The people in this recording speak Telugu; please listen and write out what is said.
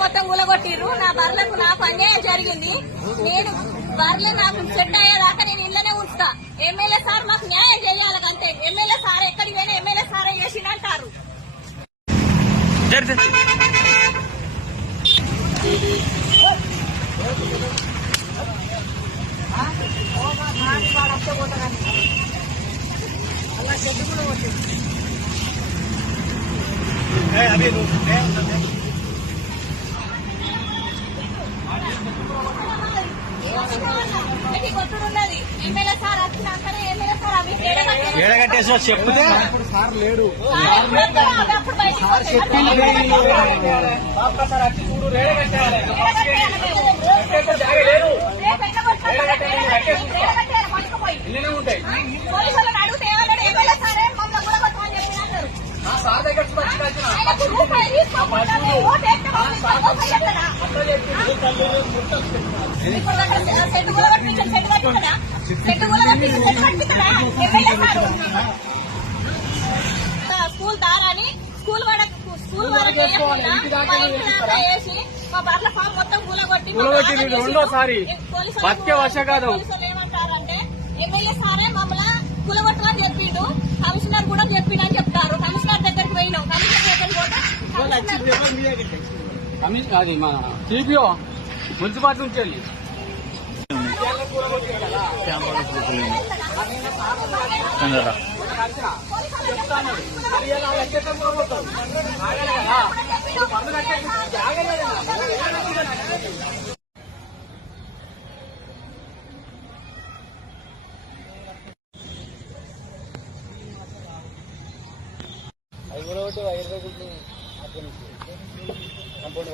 మొత్తం కూలగొట్టిర్రు నా బర్లకు నాకు అన్యాయం జరిగింది. నేను బర్రెలు నాకు సెట్ అయ్యేదాకా నేను ఇళ్ళనే ఉంచుతా. ఎమ్మెల్యే సార్ మాకు న్యాయం చేయాలి అంతే. ఎమ్మెల్యే సార్ ఎక్కడికి పోయినా ఎమ్మెల్యే సార్ చేసిన అంటారు జరి జరి. ఇది కొట్టుడున్నది. ఎమ్మెల్యే సార్ వచ్చినాకనే ఎమ్మెల్యే సార్ అవి ఎడగట్టారు. ఏడగట్టేసి చెప్తే? సార్ లేడు సార్ ఎప్పుడు స్కూల్ దారని స్కూల్ వరకు స్కూల్ వరకు వేసి మా బర్ల ఫామ్ మొత్తం కూలగొట్టి రెండోసారి. బతికే. పోలీసులు ఏమంటారంటే ఎమ్మెల్యే సారే మమ్మల్ని కూలగొట్టమని చెప్పిండు. కమిషన్ అది మన టీపీఓ మున్సిపాలిటీ నుంచి వెళ్ళి. అది కూడా ఒకటి వైర్ తగ్గుతుంది I'm born